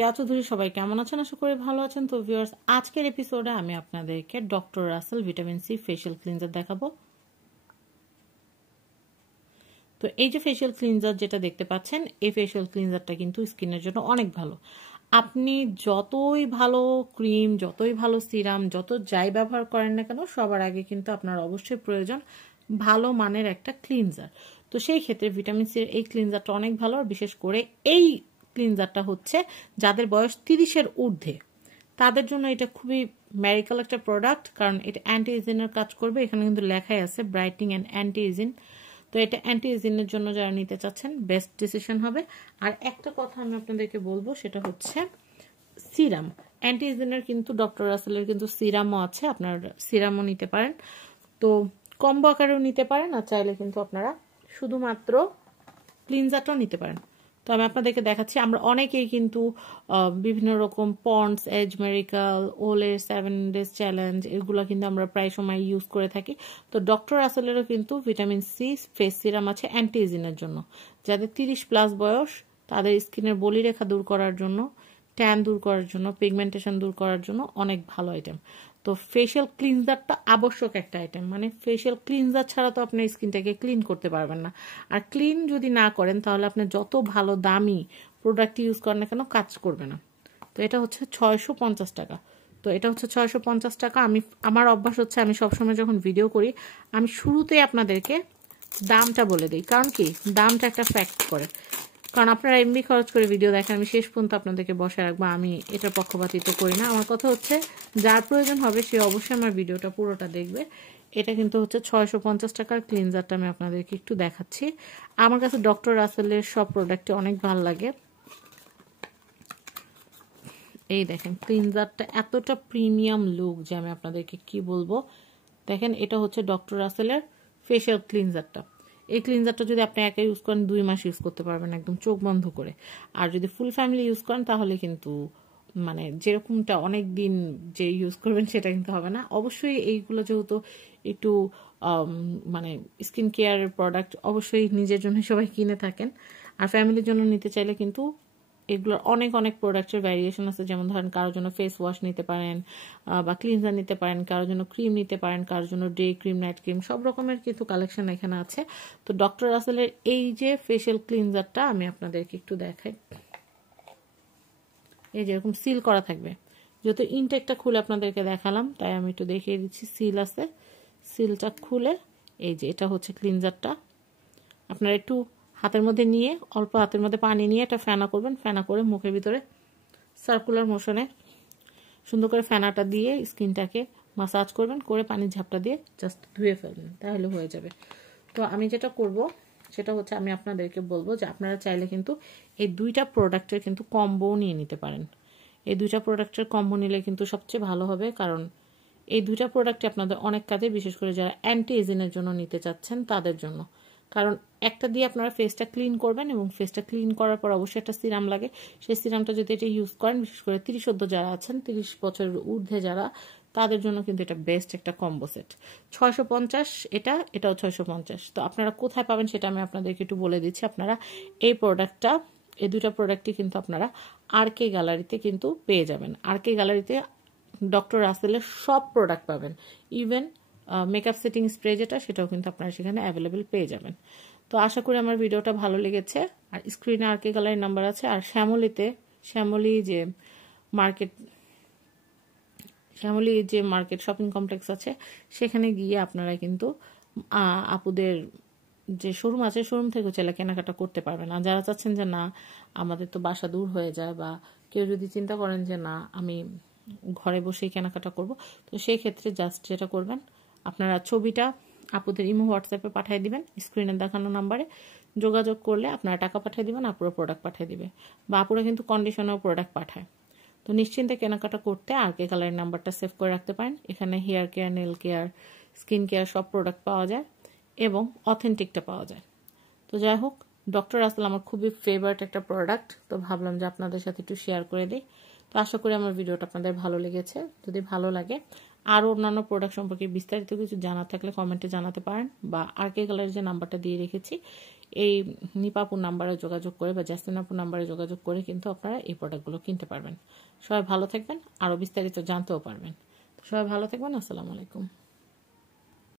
কেয়া চৌধুরী, সবাই কেমন আছেন? আশা করি ভালো আছেন। তো ভিউয়ার্স, আজকের এপিসোডে আমি আপনাদেরকে doctor Rashel vitamin C facial cleanser দেখাবো। তো এই যে ফেশিয়াল ক্লিনজার যেটা দেখতে পাচ্ছেন, এই ফেশিয়াল ক্লিনজারটা কিন্তু স্কিনের জন্য অনেক ভালো। আপনি যতই ভালো ক্রিম, যতই ভালো সিরাম, যত যাই ব্যবহার করেন না কেন, সবার আগে কিন্তু আপনার অবশ্যই প্রয়োজন ভালো মানের একটা ক্লিনজার। তো সেই ক্ষেত্রে ভিটামিন সির এই ক্লিনজারটা অনেক ভালো। আর বিশেষ করে এই ক্লিনজারটা হচ্ছে যাদের বয়স 30-এর ঊর্ধ্বে, তাদের জন্য এটা খুবই ম্যারিকাল একটা প্রোডাক্ট, কারণ এটা অ্যান্টি এজিনের কাজ করবে। এখানে কিন্তু লেখাই আছে ব্রাইটনিং অ্যান্ড অ্যান্টি এজিন। তো এটা অ্যান্টি এজিনের জন্য যারা নিতে চাচ্ছেন বেস্ট ডিসিশন হবে। আর একটা কথা আমি আপনাদেরকে বলবো, সেটা হচ্ছে সিরাম। অ্যান্টি এজিনের কিন্তু ডক্টর রাসেলের কিন্তু সিরামও আছে, আপনার সিরামও নিতে পারেন। তো কম্বো আকারেও নিতে পারেন, আর চাইলে কিন্তু আপনারা শুধুমাত্র ক্লিনজারটাও নিতে পারেন। তো আমি আপনাদেরকে দেখাচ্ছি। আমরা অনেকেই কিন্তু বিভিন্ন রকম পন্ডস, এজ মেরিকাল, ওলে 7 ডেজ চ্যালেঞ্জ, এগুলো কিন্তু আমরা প্রায় সময় ইউজ করে থাকি। তো ডক্টর রাসেলেরও কিন্তু ভিটামিন সি ফেস সিরাম আছে অ্যান্টি এজিনের জন্য। যাদের 30+ বয়স, তাদের স্কিনের বলিরেখা দূর করার জন্য, ট্যান দূর করার জন্য, পিগমেন্টেশন দূর করার জন্য অনেক ভালো আইটেম। তো ফেশিয়াল ক্লিনজারটা আবশ্যক একটা আইটেম, মানে ফেশিয়াল ক্লিনজার ছাড়া তো আপনি স্কিনটাকে ক্লিন করতে পারবেন না। আর ক্লিন যদি না করেন, তাহলে আপনি যত ভালো দামি প্রোডাক্ট ইউজ করেন না কেন, কাজ করবে না। তো এটা হচ্ছে 650 টাকা। তো এটা হচ্ছে 650 টাকা। আমার অভ্যাস হচ্ছে, আমি সবসময় যখন ভিডিও করি, আমি শুরুতেই আপনাদেরকে দামটা বলে দিই। কারণ কি, দামটা একটা ফ্যাক্ট করে। কারণ আপনারা এমনি খরচ করে ভিডিও দেখেন, আমি শেষ পর্যন্ত আপনাদেরকে বসায় রাখবো, আমি এটার পক্ষপাতিত্ব করি না। আমার কথা হচ্ছে, যার প্রয়োজন হবে সে অবশ্যই আমার ভিডিওটা পুরোটা দেখবে। এটা কিন্তু হচ্ছে 650 টাকার ক্লিনজারটা আমি আপনাদেরকে একটু দেখাচ্ছি। আমার কাছে ডক্টর রাসেলের সব প্রোডাক্টে অনেক ভালো লাগে। এই দেখেন ক্লিনজারটা এতটা প্রিমিয়াম লুক যে আমি আপনাদেরকে কি বলবো। দেখেন, এটা হচ্ছে ডক্টর রাসেলের ফেশিয়াল ক্লিনজারটা। এই ক্লিনজারটা যদি আপনি একা ইউজ করেন, 2 মাস ইউজ করতে পারবেন একদম চোখ বন্ধ করে। আর যদি ফুল ফ্যামিলি ইউজ করেন, তাহলে কিন্তু মানে যেরকমটা অনেক দিন যে ইউজ করবেন সেটা কিন্তু হবে না। অবশ্যই এইগুলো যেহেতু একটু মানে স্কিন কেয়ারের প্রোডাক্ট, অবশ্যই নিজের জন্য সবাই কিনে থাকেন। আর ফ্যামিলির জন্য নিতে চাইলে কিন্তু এগুলোর অনেক অনেক প্রোডাক্টের ভ্যারিয়েশন আছে। যেমন ধরেন, কারোর জন্য ফেস ওয়াশ নিতে পারেন বা ক্লিনজার নিতে পারেন, কারোর জন্য ক্রিম নিতে পারেন, কারোর জন্য ডে ক্রিম, নাইট ক্রিম, সব রকমের কিন্তু কালেকশন এখানে আছে। তো ডক্টর রাসেলের এই যে ফেশিয়াল ক্লিনজারটা আমি আপনাদেরকে একটু দেখাই। এই যে এরকম সিল করা থাকবে। যেহেতু ইনটেকটা খুলে আপনাদেরকে দেখালাম, তাই আমি একটু দেখিয়ে দিচ্ছি। সিল আছে, সিলটা খুলে এই যে এটা হচ্ছে ক্লিনজারটা। আপনারা একটু হাতের মধ্যে নিয়ে, অল্প হাতের মধ্যে পানি নিয়ে এটা ফেনা করবেন। ফেনা করে মুখের ভিতরে সার্কুলার মোশনে সুন্দর করে ফেনাটা দিয়ে স্কিনটাকে মাসাজ করবেন, করে পানির ঝাপটা দিয়ে জাস্ট ধুয়ে ফেলবেন, তাহলে হয়ে যাবে। তো আমি যেটা করব সেটা হচ্ছে, আমি আপনাদেরকে বলবো যে আপনারা চাইলে কিন্তু এই 2টা প্রোডাক্টের কিন্তু কম্বো নিয়ে নিতে পারেন। এই 2টা প্রোডাক্টের কম্বো নিলে কিন্তু সবচেয়ে ভালো হবে, কারণ এই 2টা প্রোডাক্টই আপনাদের অনেক কাজে, বিশেষ করে যারা অ্যান্টি এজিনের জন্য নিতে চাচ্ছেন তাদের জন্য। কারণ একটা দিয়ে আপনারা ফেসটা ক্লিন করবেন, এবং ফেসটা ক্লিন করার পর অবশ্যই একটা সিরাম লাগে। সেই সিরামটা যদি এটা ইউজ করেন, বিশেষ করে 30 যারা আছেন, 30 বছরের ঊর্ধ্বে যারা, তাদের জন্য কিন্তু এটা বেস্ট একটা কম্বো সেট। 650 এটাও 650। তো আপনারা কোথায় পাবেন সেটা আমি আপনাদেরকে একটু বলে দিচ্ছি। আপনারা এই প্রোডাক্টটা, এই 2টা প্রোডাক্টই কিন্তু আপনারা RK গ্যালারিতে কিন্তু পেয়ে যাবেন। RK গ্যালারিতে ডক্টর রাসেলের সব প্রোডাক্ট পাবেন। ইভেন মেকআপ সেটিং স্প্রে যেটা, সেটাও কিন্তু আপনারা সেখানে অ্যাভেলেবেল পেয়ে যাবেন। তো আশা করি আমার ভিডিওটা ভালো লেগেছে। আর স্ক্রিনে RK গ্যালারির নাম্বার আছে। আর শ্যামলী যে মার্কেট শপিং কমপ্লেক্স আছে, সেখানে গিয়ে আপনারা কিন্তু আপুদের যে শোরুম আছে, শোরুম থেকে চাইলে কেনাকাটা করতে পারবেন। আর যারা চাচ্ছেন যে না, আমাদের তো বাসা দূর হয়ে যায়, বা কেউ যদি চিন্তা করেন যে না, আমি ঘরে বসেই কেনাকাটা করব, তো সেই ক্ষেত্রে জাস্ট যেটা করবেন, আপনারা ছবিটা আপুদের ইমো হোয়াটসঅ্যাপে পাঠিয়ে দিবেন। স্ক্রিনে দেখানো নাম্বারে যোগাযোগ করলে আপনারা টাকা পাঠিয়ে দিবেন, আপুরা প্রোডাক্ট পাঠিয়ে দিবে, বা আপুরা কিন্তু কন্ডিশনেও প্রোডাক্ট পাঠায়। তো নিশ্চিন্তে কেনাকাটা করতে RK কালারের নাম্বারটা সেভ করে রাখতে পারেন। এখানে hair care, nail care, skin care সব প্রোডাক্ট পাওয়া যায়, এবং অথেন্টিকটা পাওয়া যায়। তো যাই হোক, ডক্টর রাসেল আমার খুবই ফেভারিট একটা প্রোডাক্ট। তো ভাবলাম যে আপনাদের সাথে একটু শেয়ার করে দিই। তো আশা করি আমার ভিডিওটা আপনাদের ভালো লেগেছে। যদি ভালো লাগে আরও অন্যান্য প্রোডাক্ট সম্পর্কে বিস্তারিত কিছু জানার থাকলে কমেন্টে জানাতে পারেন, বা আরকে কালারের যে নাম্বারটা দিয়ে রেখেছি এই নিপাপুর নাম্বারে যোগাযোগ করে বা জাসমিনাপুর নাম্বারে যোগাযোগ করে কিন্তু আপনারা এই প্রোডাক্টগুলো কিনতে পারবেন। সবাই ভালো থাকবেন, আরও বিস্তারিত জানতেও পারবেন। সবাই ভালো থাকবেন। আসসালামু আলাইকুম।